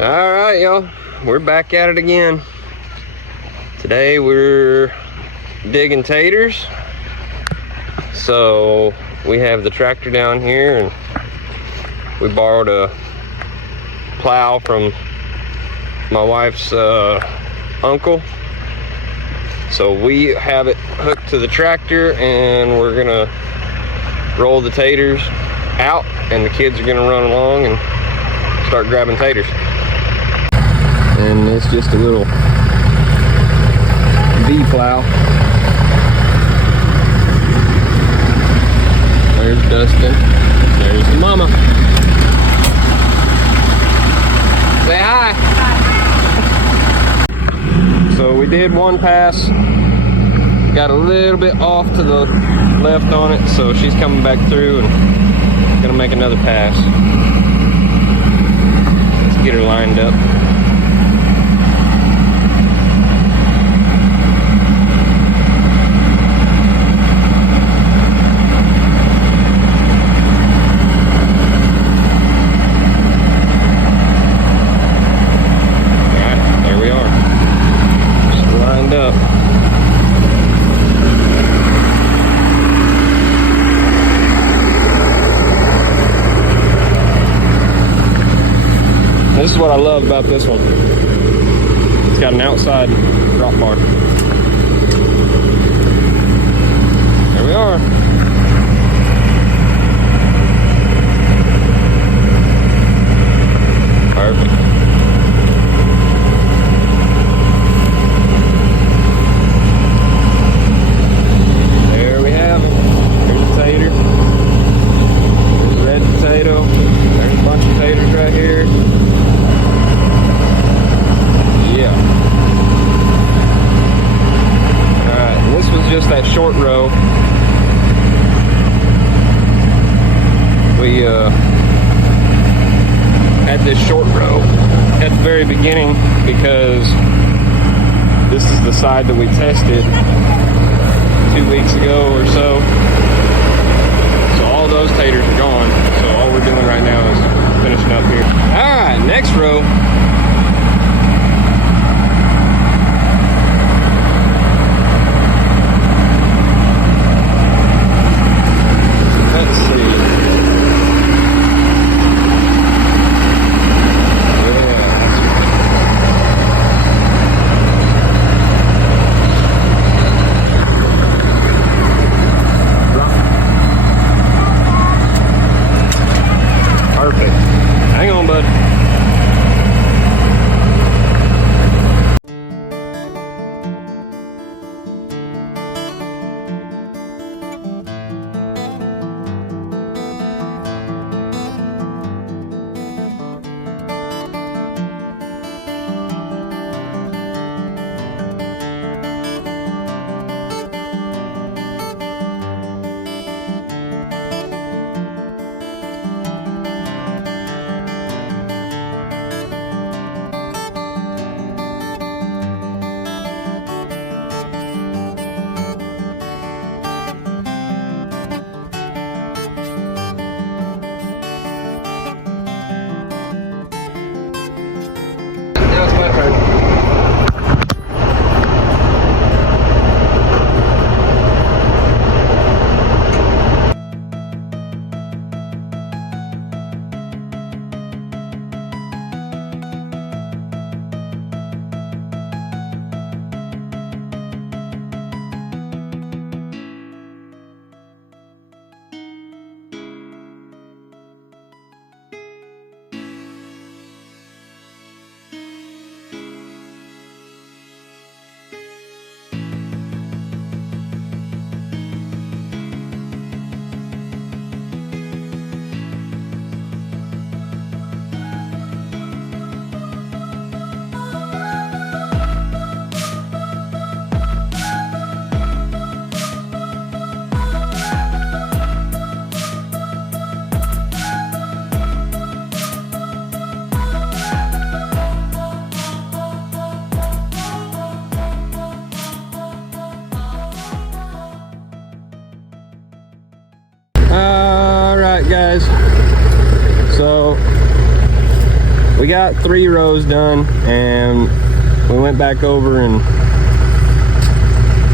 All right, y'all, we're back at it again. Today we're digging taters. So we have the tractor down here, and we borrowed a plow from my wife's uncle. So we have it hooked to the tractor, and we're gonna roll the taters out, and the kids are gonna run along and start grabbing taters. And it's just a little V plow. There's Dustin. There's the mama. Say hi. Hi. So we did one pass. Got a little bit off to the left on it, so she's coming back through and gonna make another pass. Let's get her lined up. This is what I love about this one. It's got an outside drop bar. There we are. Perfect. There we have it. Here's a tater. There's a red potato. There's a bunch of taters right here. Yeah. Alright, this was just that short row. We had this short row at the very beginning because this is the side that we tested 2 weeks ago or so. So all those taters are gone. So all we're doing right now is finishing up here. Alright, next row. Alright guys, so we got 3 rows done, and we went back over and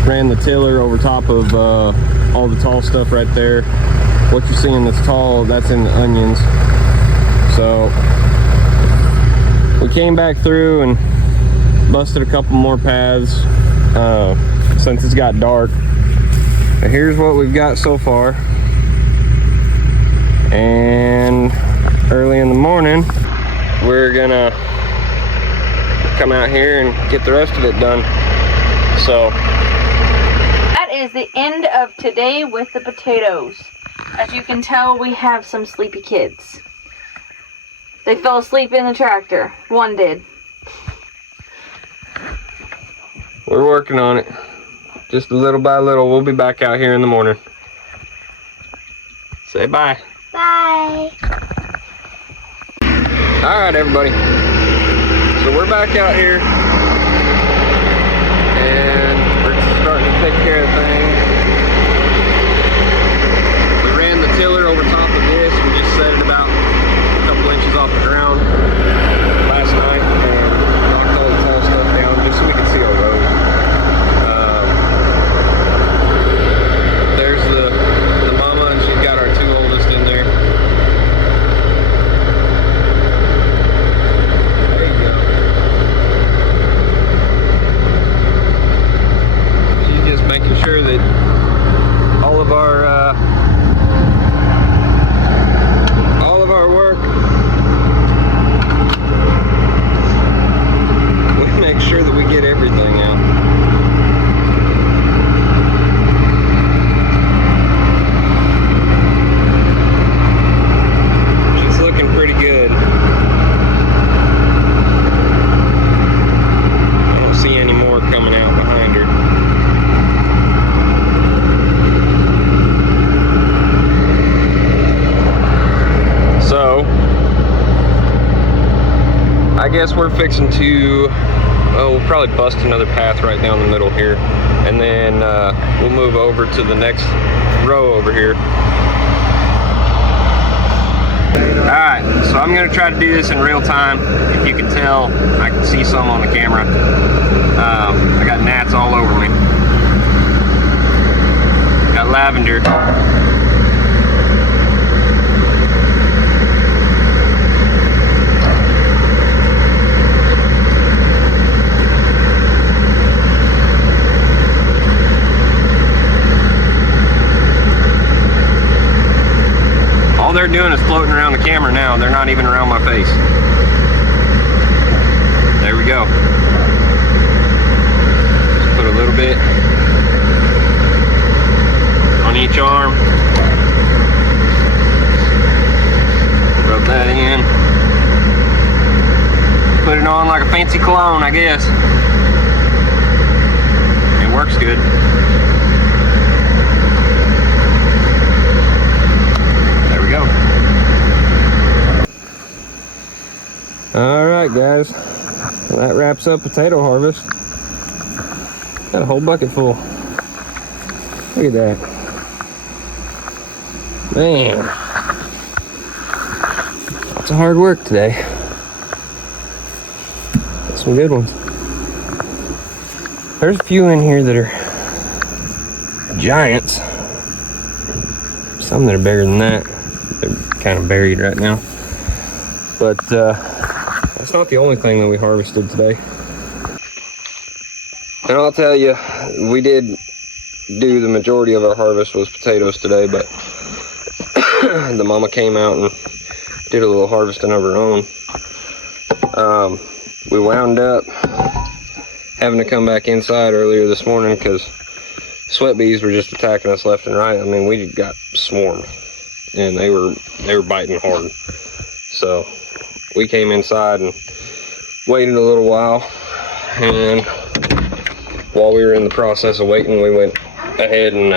ran the tiller over top of all the tall stuff right there. What you're seeing that's tall, that's in the onions. So we came back through and busted a couple more paths since it's got dark. But here's what we've got so far. And early in the morning, we're gonna come out here and get the rest of it done. So that is the end of today with the potatoes. As you can tell, we have some sleepy kids. They fell asleep in the tractor. One did. We're working on it. Just little by little. We'll be back out here in the morning. Say bye. Bye. All right, everybody. So we're back out here. And we're starting to take care of things. We ran the tiller over top of this. We just set it about a couple inches off the ground last night and knocked all the tall stuff down just so we could see our road. There's the mama, and she's got our 2 oldest in there. There you go. She's just making sure that all of our work, we make sure that we get everything out. She's looking pretty good. I don't see any more coming out behind her. So, I guess we're fixing to, we'll probably bust another path right down the middle here, and then we'll move over to the next row over here. Alright, so I'm going to try to do this in real time. If you can tell, I can see some on the camera. I got gnats all over me. Got lavender. All they're doing is floating around the camera now. They're not even around my face. There we go. Just put a little bit on each arm. Rub that in. Put it on like a fancy cologne, I guess. It works good. Alright guys, well, that wraps up potato harvest. Got a whole bucket full. Look at that. Man, lots of hard work today. Got some good ones. There's a few in here that are giants. Some that are bigger than that. They're kind of buried right now. But that's not the only thing that we harvested today. And I'll tell you, we did do the majority of our harvest was potatoes today, but the mama came out and did a little harvesting of her own. We wound up having to come back inside earlier this morning because sweat bees were just attacking us left and right. I mean, we got swarmed, and they were biting hard. So we came inside and waited a little while, and while we were in the process of waiting, we went ahead and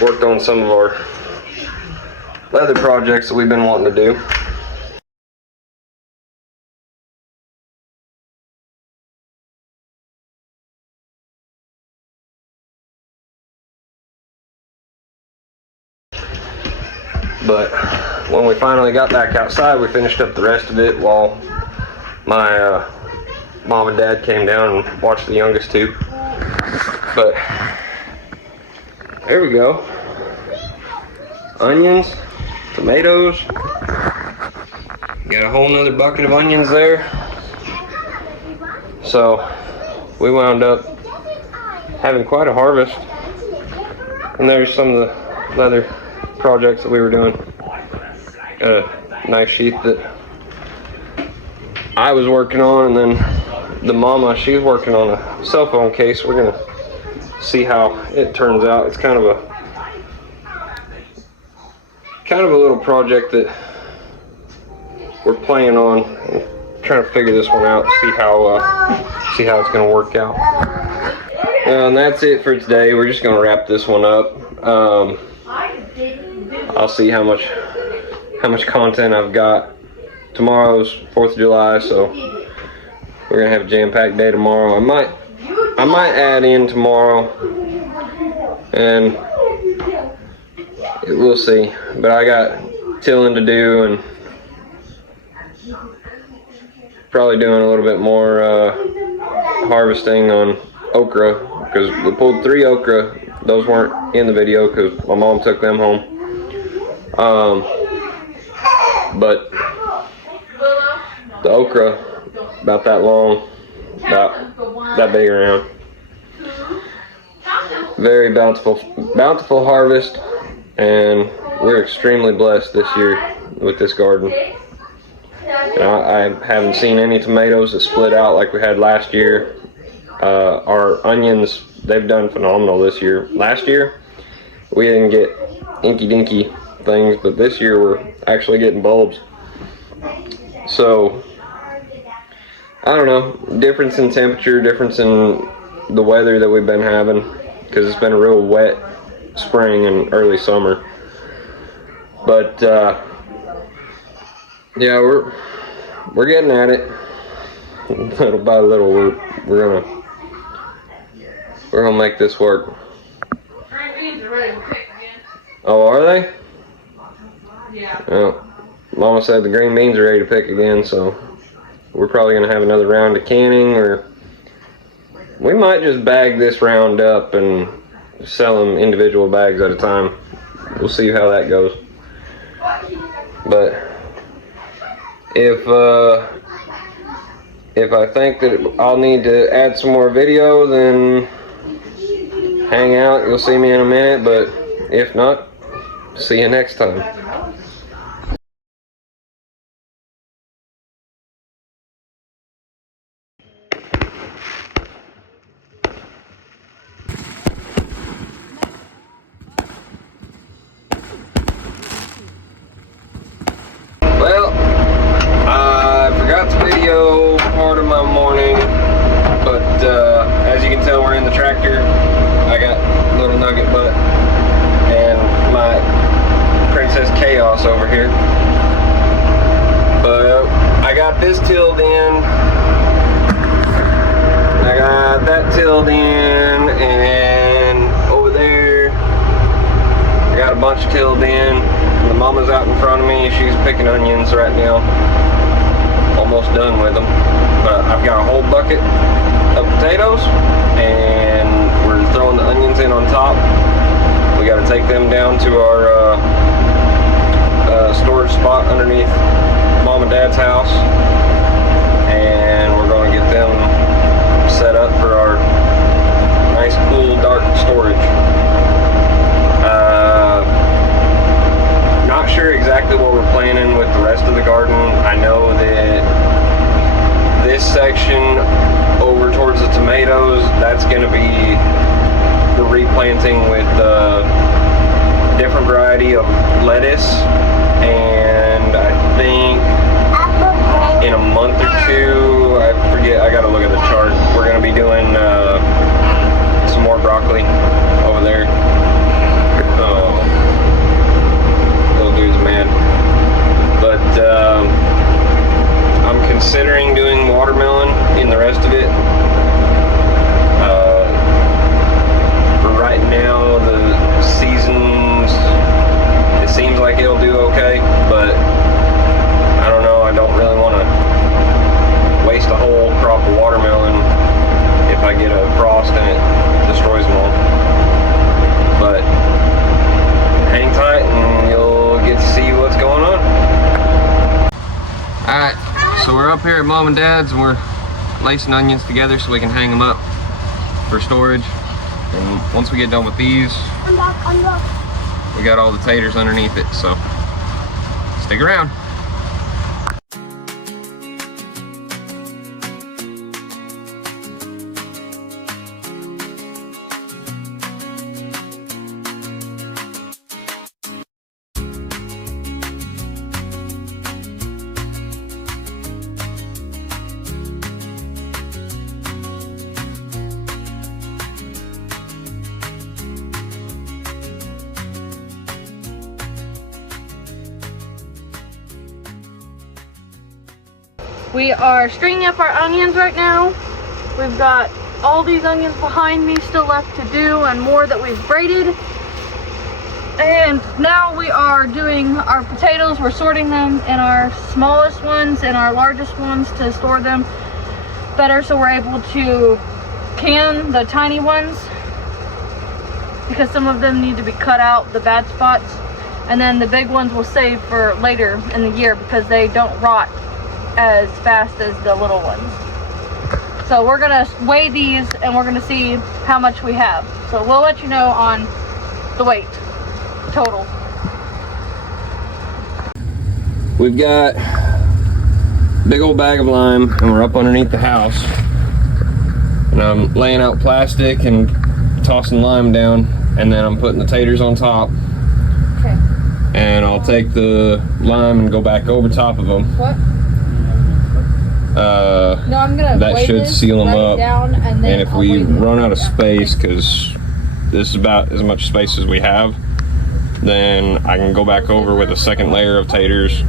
worked on some of our leather projects that we've been wanting to do. But when we finally got back outside, we finished up the rest of it while my mom and dad came down and watched the youngest two. But there we go. Onions, tomatoes. Got a whole nother bucket of onions there. So we wound up having quite a harvest. And there's some of the other projects that we were doing. Got a knife sheath that I was working on, and then the mama, she's working on a cell phone case. We're gonna see how it turns out. It's kind of a little project that we're playing on, and trying to figure this one out, see how it's gonna work out. And that's it for today. We're just gonna wrap this one up. I'll see how much content I've got. Tomorrow's 4th of July, so we're gonna have a jam-packed day tomorrow. I might add in tomorrow, and we'll see. But I got tilling to do, and probably doing a little bit more harvesting on okra, because we pulled 3 okra. Those weren't in the video because my mom took them home. But the okra, about that long, about that big around. Very bountiful harvest, and we're extremely blessed this year with this garden. I haven't seen any tomatoes that split out like we had last year. Our onions, they've done phenomenal this year. Last year, we didn't get inky dinky things, but this year we're actually getting bulbs. So, I don't know, difference in temperature, difference in the weather that we've been having, because it's been a real wet spring and early summer. But, yeah, we're getting at it. Little by little, we're gonna make this work. Green beans are ready to pick again. Oh, are they? Yeah. Well, Mama said the green beans are ready to pick again, so we're probably gonna have another round of canning, or we might just bag this round up and sell them individual bags at a time. We'll see how that goes. But if I think that I'll need to add some more video, then hang out. You'll see me in a minute, but if not, see you next time. Well, I forgot to video part of my morning, but as you can tell, we're in the tractor. I got little Nugget Butt and my Princess Chaos over here. But I got this tilled in. I got that tilled in, and over there I got a bunch tilled in. The mama's out in front of me. She's picking onions right now. Almost done with them. But I've got a whole bucket of potatoes, and we're throwing the onions in on top. We got to take them down to our storage spot underneath Mom and Dad's house, and we're going to get them set up for our nice, cool, dark storage. Not sure exactly what we're planning with the rest of the garden. I know that this section over towards the tomatoes, that's going to be the replanting with a different variety of lettuce, and I think in a month or two, I forget, I gotta look at the chart, we're going to be doing some more broccoli over there. Little dude's mad. But I'm considering doing watermelon in the rest of it. For right now, the seasons, it seems like it'll do okay. we're up here at Mom and Dad's and we're lacing onions together so we can hang them up for storage. And once we get done with these, we got all the taters underneath it, so stick around. We are stringing up our onions right now. We've got all these onions behind me still left to do, and more that we've braided. And now we are doing our potatoes. We're sorting them in our smallest ones and our largest ones to store them better, so we're able to can the tiny ones, because some of them need to be cut out, the bad spots. And then the big ones we'll save for later in the year because they don't rot as fast as the little ones. So we're gonna weigh these and we're gonna see how much we have. So we'll let you know on the weight total. We've got a big old bag of lime and we're up underneath the house. And I'm laying out plastic and tossing lime down, and then I'm putting the taters on top. Okay. And I'll take the lime and go back over top of them. What? No, I'm gonna that should seal them up. Down, and if we run out of space, because this is about as much space as we have, then I can go back over with a second layer of taters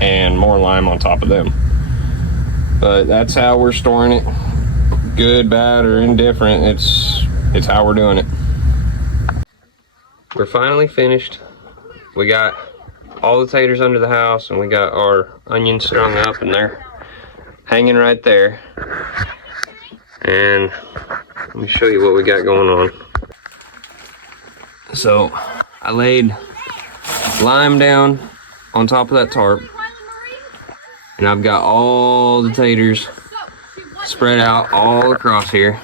and more lime on top of them. But that's how we're storing it. Good, bad, or indifferent, it's how we're doing it. We're finally finished. We got all the taters under the house, and we got our onions strung up, and they're hanging right there. And let me show you what we got going on. So I laid lime down on top of that tarp, and I've got all the taters spread out all across here.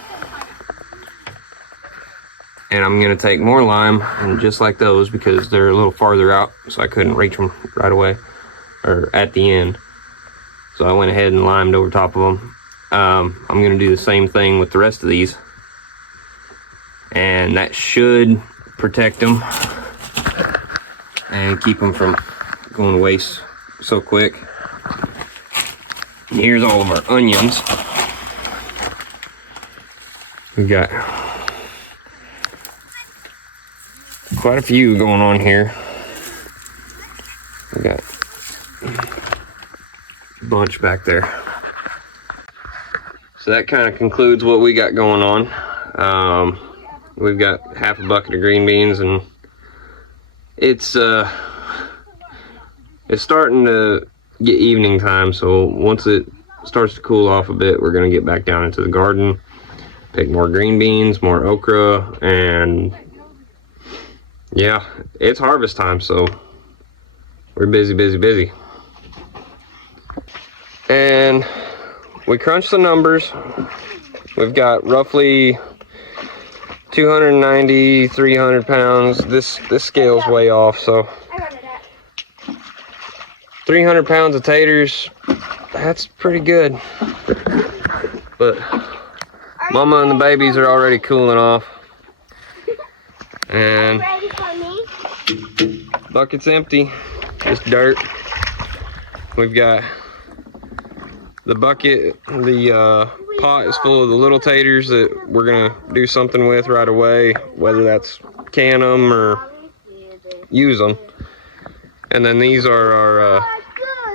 And I'm gonna take more lime, and just like those, because they're a little farther out, so I couldn't reach them right away or at the end. So I went ahead and limed over top of them. I'm gonna do the same thing with the rest of these, and that should protect them and keep them from going to waste so quick. And here's all of our onions. We've got quite a few going on here. We got a bunch back there. So that kind of concludes what we got going on. We've got half a bucket of green beans, and it's starting to get evening time, so once it starts to cool off a bit, we're gonna get back down into the garden, pick more green beans, more okra, and yeah, it's harvest time, so we're busy, busy, busy. And we crunched the numbers. We've got roughly 290, 300 pounds. This scale's way off, so 300 pounds of taters, that's pretty good. But Mama and the babies are already cooling off. And bucket's empty, just dirt. We've got the bucket, the pot is full of the little taters that we're gonna do something with right away, whether that's can them or use them. And then these are our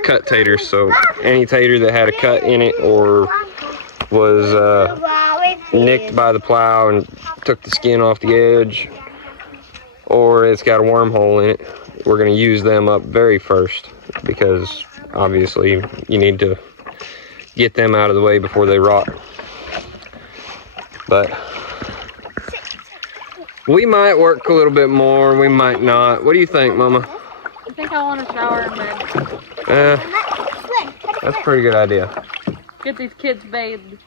cut taters, so any tater that had a cut in it or was nicked by the plow and took the skin off the edge, or it's got a wormhole in it, we're going to use them up very first, because obviously you need to get them out of the way before they rot. But we might work a little bit more, we might not. What do you think, Mama? I think I want to shower in bed. That's a pretty good idea. Get these kids bathed.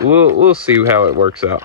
We'll see how it works out.